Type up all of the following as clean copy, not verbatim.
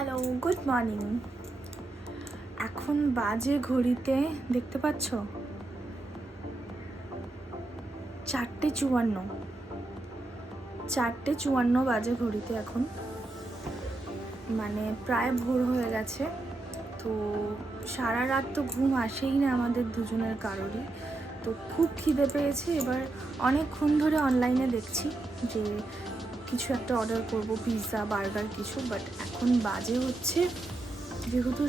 Hello, good morning. এখন বাজে ঘড়িতে দেখতে পাচ্ছ 4:54। 4:54 বাজে ঘড়িতে এখন, মানে প্রায় ভোর হয়ে গেছে। তো সারা রাত তো ঘুম আসেই না আমাদের দুজনের কারোরই। তো খুব খিদে পেয়েছে। এবার অনেকক্ষণ ধরে অনলাইনে দেখছি যে কিছু একটা অর্ডার করব, পিৎজা বার্গার কিছু। বাট এখন বাজে হচ্ছে, যেহেতু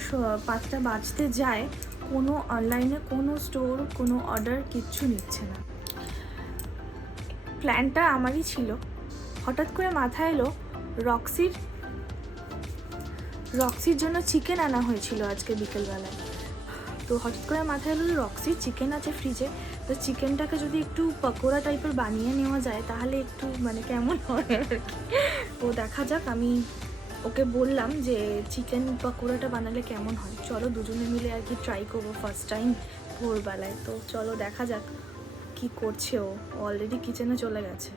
5টা বাজতে যায়, কোনো অনলাইনে কোনো স্টোর কোনো অর্ডার কিচ্ছু নিচ্ছে না। প্ল্যানটা আমারই ছিল, হঠাৎ করে মাথায় এলো রক্সির জন্য চিকেন আনা হয়েছিল আজকে বিকেলবেলায়। তো হঠাৎ করে মাথায় এলো রক্সির চিকেন আছে ফ্রিজে, তো চিকেনটাকে যদি একটু পকোড়া টাইপের বানিয়ে নেওয়া যায় তাহলে একটু মানে কেমন হয় আর কি। তো দেখা যাক, আমি ওকে বললাম যে চিকেন পকোড়াটা বানালে কেমন হয়, চলো দুজনে মিলে আর কি ট্রাই করবো ফার্স্ট টাইম ভোরবেলায়। তো চলো দেখা যাক কি করছে। ও অলরেডি কিচেনে চলে গেছে।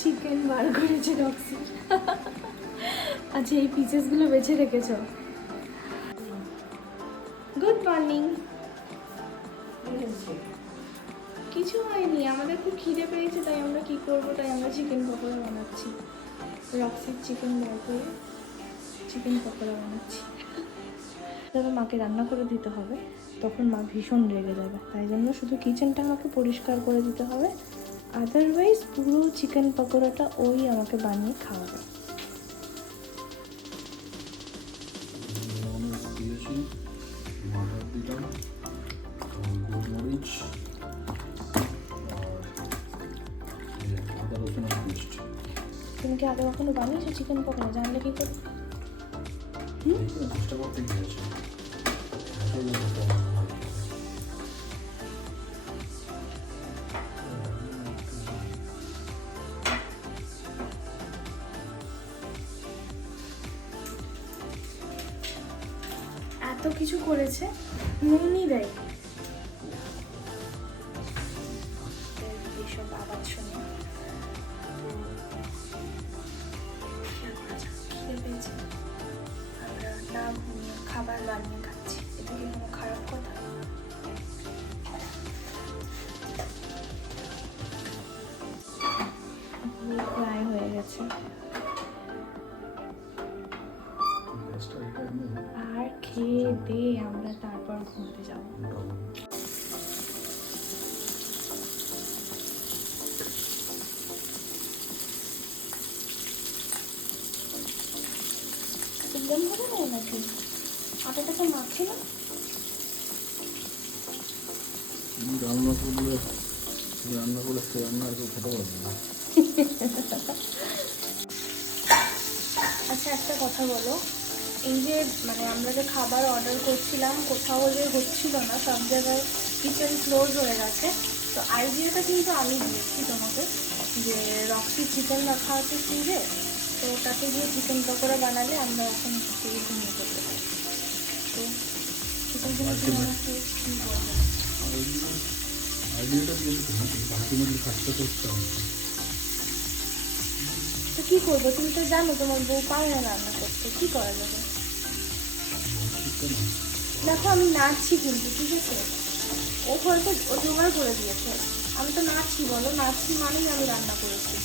চিকেন বার করেছে রক্সি। আচ্ছা, এই পিসেসগুলো বেছে রেখেছো। Good morning. কিছু হয়নি, আমাদের খুব খিদে পেয়েছে, তাই আমরা কি করবো, তাই আমরা চিকেন পকোড়া বানাচ্ছি। রক্সির চিকেন বার করে চিকেন পকোড়া বানাচ্ছি। তবে মাকে রান্না করে দিতে হবে, তখন মা ভীষণ রেগে যাবে। তাই জন্য শুধু কিচেনটা আমাকে পরিষ্কার করে দিতে হবে, আদারওয়াইজ পুরো চিকেন পকোড়াটা ওই আমাকে বানিয়ে খাওয়াবে। তুমি কি আগে কখনো বানিয়েছো চিকেন পকোড়া? জানলে কি করে? এত কিছু করেছে, নুনই দেয়। এইসব আওয়াজ শুনে আমরা না ঘুমিয়ে খাবার বানিয়ে খাচ্ছি, এটা কি কোনো খারাপ কথা? প্রায় হয়ে গেছে, আর খেয়ে দিয়ে আমরা তারপর ঘুমতে যাবো। একদম ভালো নয় নাকি? আটাটাকে মাখে না? রান্না করে সে রান্না আর কেউ খেতে পারবে না। আচ্ছা, একটা কথা বলো, এই যে মানে আমরা যে খাবার অর্ডার করছিলাম, কোথাও যে হচ্ছিল না, সব জায়গায় কিচেন ক্লোজ হয়ে গেছে। তো আইডিয়াটা কিন্তু আমি দিয়েছি তোমাকে, যে রক্সি চিকেন রাখা আছে ফ্রিজে, তো ওটাকে দিয়ে চিকেন পকোড়া বানালে আমরা এখন থেকে ঘুমিয়ে করতে পারি। তো চিকেন কী বলবো, আইডিয়াটা দিয়ে আলটিমেটলি কাজটা করতে হবে। তো কী করবো? তুমি তো জানো তোমার বউ পারে না রান্না করতে, কী করা যাবে? দেখো, আমি নাচছি কিন্তু, ঠিক আছে? ও হয়তো ও জোগাড় করে দিয়েছে, আমি তো নাচছি, বলো নাচছি মানেই আমি রান্না করেছি।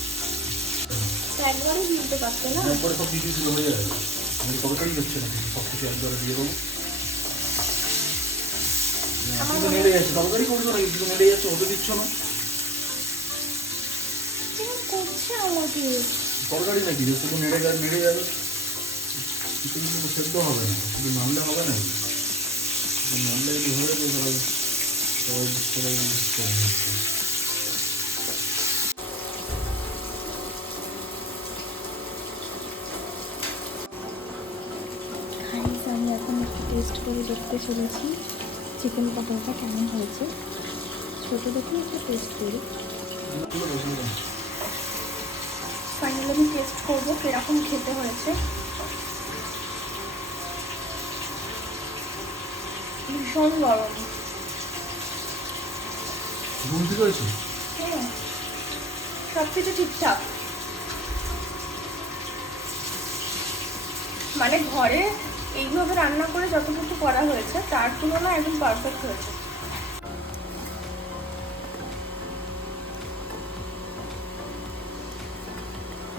তো একবারই দিতে পারতো না? পরে সব কিছু ছিল হয়ে যাবে, আমি কতটাই হচ্ছে না, সব কিছু একবারে দিয়ে দেবো। তুমি নেড়ে যাচ্ছে, তরকারি করছো নাকি? তুমি নেড়ে যাচ্ছে, হতে দিচ্ছ না। করছে আমাকে তরকারি নাকি শুধু নেড়ে যাবে, কিছু কিন্তু সেদ্ধ হবে না, শুধু নাড়লে হবে না। নাড়লে যদি হয়ে যাবে তাহলে সবাই আমি এখন একটু টেস্ট করে দেখতে চলেছি চিকেন পকোড়াটা কেমন হয়েছে। ছোটো দেখে একটু টেস্ট করি। ফাইনালি আমি টেস্ট করবো কীরকম খেতে হয়েছে। ভীষণ গরম। ঘুম ঠিক হয়েছে? হ্যাঁ, সব কিছু ঠিকঠাক। মানে ঘরে এইভাবে রান্না করে যতটুকু করা হয়েছে তার তুলনায় একদম পারফেক্ট হয়েছে।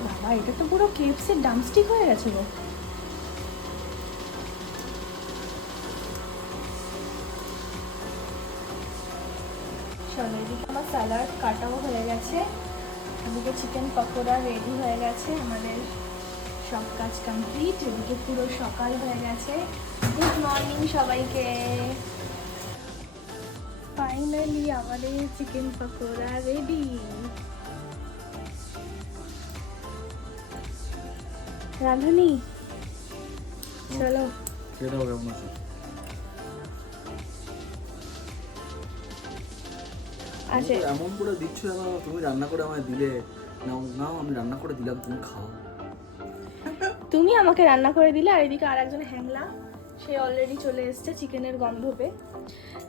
বাবা, এটা তো পুরো কেএফসির ডামস্টিক হয়ে গেছে গো। চলো, এদিকে আমার স্যালাড কাটাও হয়ে গেছে, এদিকে চিকেন পকোড়া রেডি হয়ে গেছে, আমাদের সব কাজ কমপ্লিট। এদিকে পুরো সকাল হয়ে গেছে। গুড মর্নিং সবাইকে। ফাইনালি আমাদের চিকেন পকোড়া রেডি। রাঁধুনি, চলো। সেটাও কেমন আছে? আছে এমন করে দিচ্ছ যেন তুমি রান্না করে আমায় দিলে। নাও নাও, আমি রান্না করে দিলাম, তুমি খাও। তুমি আমাকে রান্না করে দিলে, আর এদিকে আর একজন হ্যাংলা, সে অলরেডি চলে এসেছে চিকেনের গন্ধ পেয়ে।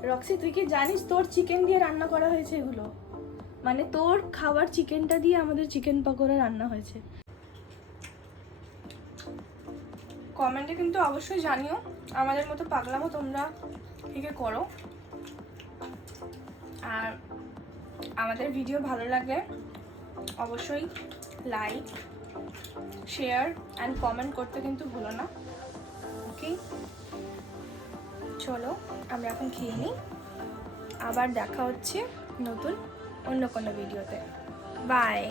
রক্সি, তুই কি জানিস তোর চিকেন দিয়ে রান্না করা হয়েছে এগুলো? মানে তোর খাবার চিকেনটা দিয়ে আমাদের চিকেন পকোড়া রান্না হয়েছে। কমেন্টে কিন্তু অবশ্যই জানিও আমাদের মতো পাগলামো তোমরা থেকে করো। আর আমাদের ভিডিও ভালো লাগলে অবশ্যই লাইক, শেয়ার অ্যান্ড কমেন্ট করতে কিন্তু ভুলো না। ওকে, চলো আমরা এখন খেয়ে নিই, আবার দেখা হচ্ছে নতুন অন্য কোনো ভিডিওতে। বাই।